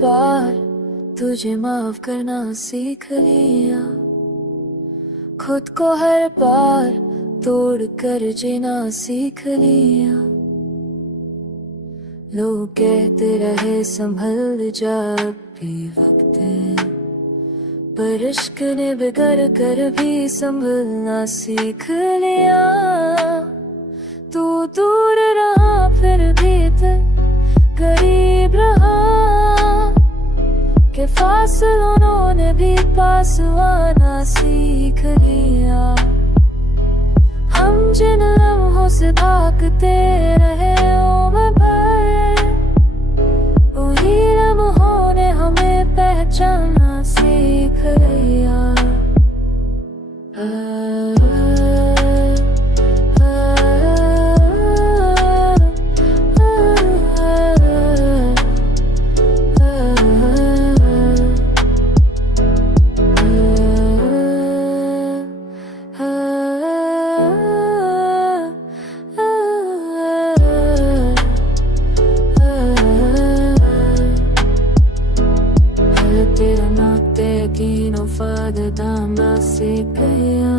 बार तुझे माफ करना सीख लिया, खुद को हर बार तोड़ कर जीना सीख लिया। लोग कहते रहे संभल जा अब भी वक्त है, पर इश्क ने बिगड़ कर भी संभलना सीख लिया। तू दूर रहा फिर भी करीब रहा, के फासलों ने भी पास आना सीख लिया। हम जिन लम्हों से भागते रहे उम्र भर, उन्हीं लम्हों ने हमें पहचाना सीख लिया। तेरा नाते यकीन वफादार दामना से गया।